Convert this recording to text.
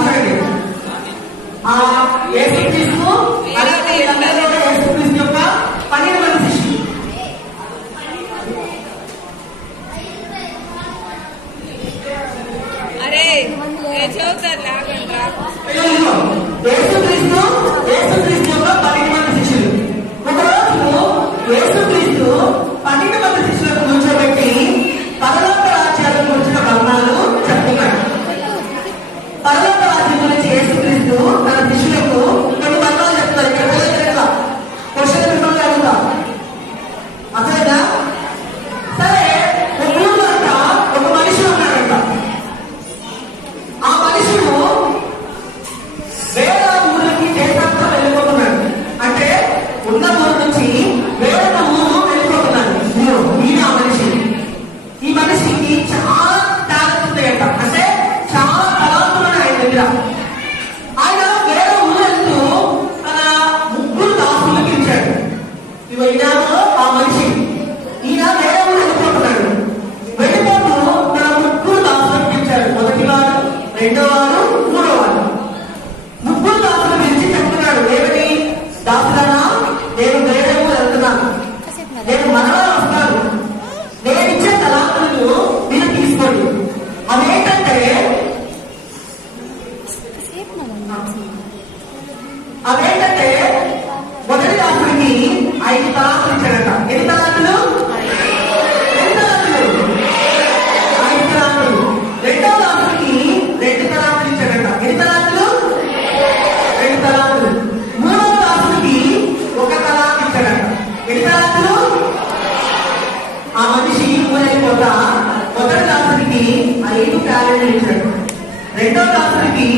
చూడండి యేసుక్రీస్తు యేసుక్రీస్తు యొక్క 12 మంది శిష్యులు. యేసుక్రీస్తు యొక్క 12 మంది శిష్యులు. ఒకరోజు యేసుక్రీస్తు 12 మంది శిష్యులను కూర్చోబెట్టి పరలోక రాజ్యాల గురించిన వర్ణాలు చెప్తున్నాడు. పరలోక రాజ్యం గురించి యేసుక్రీస్తు తన శిష్యులకు కొన్ని వర్ణాలు చెప్తారు. ఇక్కడ క్వశ్చన్ మిమ్మల్ని అడుగుతా, అసలేదా? సరే, ఒక ఊళ్ళో అంట ఒక మనిషి ఉన్నాడంట. ఆ మనుషుడు వేరే ఊరికి దేశాంతం వెళ్ళిపోతున్నాడు. అంటే ఉన్న ఊరు నుంచి వేరే ఊరు వెళ్ళిపోతున్నాడు. ఈయన ఆ మనిషి. ఈ మనిషికి చాలా టాలెంట్ ఉన్నాయంట. అంటే చాలా తలాంతులు ఆయన దగ్గర. ఆయన వేరే ఊరు వెళ్తూ తన 3 దాసులను పిలిచాడు. ఈయనలో ఆ మనిషి. ఈయన వేరే ఊరు వెళ్ళిపోతున్నాడు. వెళ్ళిపోతూ తన 3 దాసులను పిలిచాడు. మొదటి వాడు, రెండో వాడు, మూడో వాడు. 3 దాసులు పిలిచి చెప్తున్నాడు, ఏమని? దాసులనా, నేను వేరే ఊరు వెళ్తున్నాను, నేను మరలా వస్తాను. నేను ఇచ్చే తలాంతులను మీరు తీసుకోండి. అవేంటంటే మొదటి దాసుడికి 5 తలాంతులు ఇచ్చాడట. ఎన్ని తలాంతులు? 2 తలాంతులు. 5 తలాంతులు. రెండో దాసుడికి 2 తలాంతులు ఇచ్చాడట. ఎన్ని తలాంతులు? 2 తలాంతులు. మూడో దాసుడికి 1 తలాంతు ఇచ్చాడట. ఎన్ని తలాంతులు? ఆ మనిషి ఊరైపోతా మొదటి దాసుడికి 5 టాలెంట్లు ఇచ్చాడు. రెండో దాసుడికి